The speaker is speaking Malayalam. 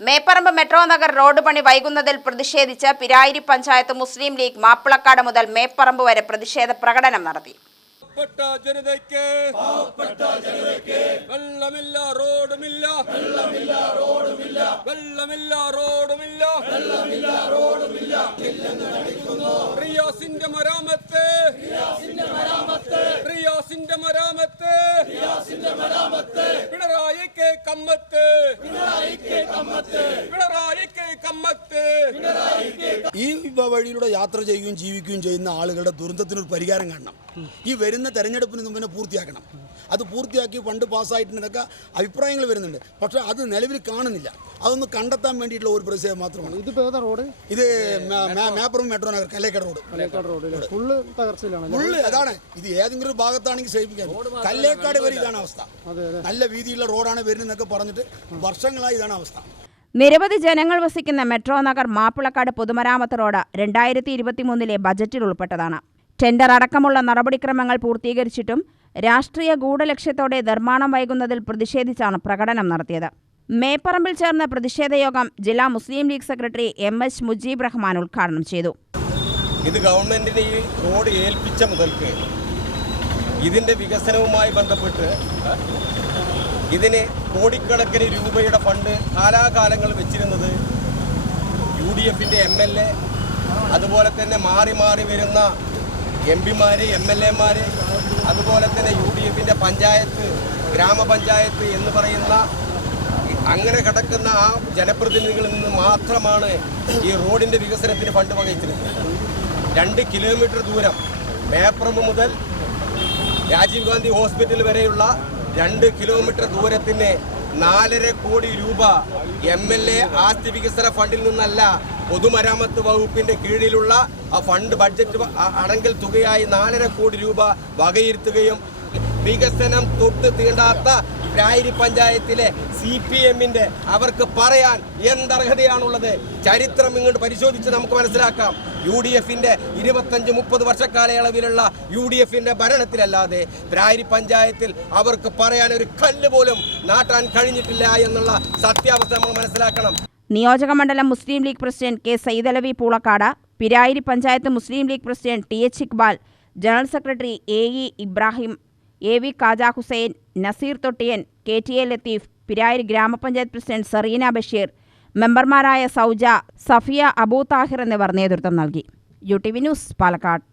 മേപ്പറമ്പ് മെട്രോ നഗർ റോഡ് പണി വൈകുന്നതിൽ പ്രതിഷേധിച്ച് പിരായിരി പഞ്ചായത്ത് മുസ്ലിം ലീഗ് മാപ്പിളക്കാട് മുതൽ മേപ്പറമ്പ് വരെ പ്രതിഷേധ പ്രകടനം നടത്തി. ജനതയ്ക്ക് വെള്ളമില്ല റോഡുമില്ല. വെള്ളമില്ല റോഡുമില്ല. വെള്ളമില്ല റോഡുമില്ല. വെള്ളമില്ല റോഡുമില്ല റിയാസിന്റെ മരാമത്ത് റിയാസിന്റെ മരാമത്ത് റിയാസിന്റെ മരാമത്ത് പിണറായിക്ക് കമ്മത്ത് പിണറായിക്ക് കമ്മത്ത് പിണറായിക്ക് ഈ വഴിയിലൂടെ യാത്ര ചെയ്യുകയും ജീവിക്കുകയും ചെയ്യുന്ന ആളുകളുടെ ദുരന്തത്തിനൊരു പരിഹാരം കാണണം. ഈ വരുന്ന തെരഞ്ഞെടുപ്പിന് മുമ്പിനെ പൂർത്തിയാക്കണം. അത് പൂർത്തിയാക്കി ഫണ്ട് പാസ്സായിട്ടുണ്ടൊക്കെ അഭിപ്രായങ്ങൾ വരുന്നുണ്ട്. പക്ഷെ അത് നിലവിൽ കാണുന്നില്ല. അതൊന്ന് കണ്ടെത്താൻ വേണ്ടിയിട്ടുള്ള ഒരു പ്രതിഷേധം മാത്രമാണ്. ഇത് റോഡ്? ഇത് മേ- may- metro Nagar Kallekkada road. Full തകർച്ചയിലാണ് full അതാണ്. ഇത് ഏതെങ്കിലും ഒരു ഭാഗത്താണെങ്കിൽ സേവിക്കാൻ കല്ലേക്കാട് വരെ ഇതാണ് അവസ്ഥ. നല്ല വീതിയുള്ള റോഡാണ് വരുന്നതെന്നൊക്കെ പറഞ്ഞിട്ട് വർഷങ്ങളായി ഇതാണ് അവസ്ഥ. നിരവധി ജനങ്ങൾ വസിക്കുന്ന മെട്രോ നഗർ മാപ്പിളക്കാട് പൊതുമരാമത്ത് റോഡ് രണ്ടായിരത്തി ഇരുപത്തിമൂന്നിലെ ബജറ്റിൽ ഉൾപ്പെട്ടതാണ്. ടെൻഡർ അടക്കമുള്ള നടപടിക്രമങ്ങൾ പൂർത്തീകരിച്ചിട്ടും രാഷ്ട്രീയ ഗൂഢലക്ഷ്യത്തോടെ നിർമ്മാണം വൈകുന്നതിൽ പ്രതിഷേധിച്ചാണ് പ്രകടനം നടത്തിയത്. മേപ്പറമ്പിൽ ചേർന്ന പ്രതിഷേധ യോഗം ജില്ലാ Muslim League secretary M H Mujeeb Rahman ഉദ്ഘാടനം ചെയ്തു. ഇത് ഗവൺമെന്റിനെ ഈ റോഡ് ഏൽപ്പിച്ച മുതൽക്ക് ഇതിന്റെ വികസനവുമായി ബന്ധപ്പെട്ട് ഇതിന് കോടിക്കണക്കിന് രൂപയുടെ ഫണ്ട് കാലാകാലങ്ങൾ വെച്ചിരുന്നത് യു ഡി എഫിന്റെ എം എൽ എ അതുപോലെ തന്നെ മാറി മാറി വരുന്ന എം പിമാർ എം എൽ എമാർ അതുപോലെ തന്നെ യു ഡി എഫിന്റെ പഞ്ചായത്ത് ഗ്രാമപഞ്ചായത്ത് എന്ന് പറയുന്ന അങ്ങനെ കിടക്കുന്ന ആ ജനപ്രതിനിധികളിൽ നിന്ന് മാത്രമാണ് ഈ റോഡിന്റെ വികസനത്തിന് ഫണ്ട് വഹിച്ചിരുന്നത് രണ്ട് കിലോമീറ്റർ ദൂരം മേപ്പറമ്പ് മുതൽ രാജീവ് ഗാന്ധി ഹോസ്പിറ്റൽ വരെയുള്ള രണ്ട് കിലോമീറ്റർ ദൂരത്തിന് നാലര കോടി രൂപ എം എൽ എ ആസ്തി വികസന ഫണ്ടിൽ നിന്നല്ല പൊതുമരാമത്ത് വകുപ്പിന്റെ കീഴിലുള്ള ആ ഫണ്ട് ബഡ്ജറ്റ് അടങ്കൽ തുകയായി നാലര കോടി രൂപ വകയിരുത്തുകയും വികസനം തൊട്ട് തീണ്ടാത്ത രായരി പഞ്ചായത്തിലെ സി പി എമ്മിന്റെ അവർക്ക് പറയാൻ എന്തർഹതയാണുള്ളത്? ചരിത്രം ഇങ്ങോട്ട് പരിശോധിച്ച് നമുക്ക് മനസ്സിലാക്കാം. യു ഡി എഫിന്റെ ഇരുപത്തഞ്ച് മുപ്പത് വർഷക്കാലയളവിലുള്ള യു ഡി എഫിന്റെ ഭരണത്തിലല്ലാതെ പ്രായരി പഞ്ചായത്തിൽ അവർക്ക് പറയാൻ ഒരു കല്ല് പോലും നാട്ടാൻ കഴിഞ്ഞിട്ടില്ല എന്നുള്ള സത്യാവസ്ഥ നമ്മൾ മനസ്സിലാക്കണം. നിയോജക മണ്ഡലം Muslim League president K Saidalavi Poolakkad Pirayiri panchayat Muslim League president T H Iqbal general secretary A E Ibrahim A V Kaja Hussain Naseer Thottiyan K T A Latheef Pirayiri ഗ്രാമപഞ്ചായത്ത് പ്രസിഡന്റ് സറീന ബഷീർ മെമ്പർമാരായ സൗജ സഫിയ അബൂ താഹിർ എന്നിവർ നേതൃത്വം നൽകി. U T V news Palakkad.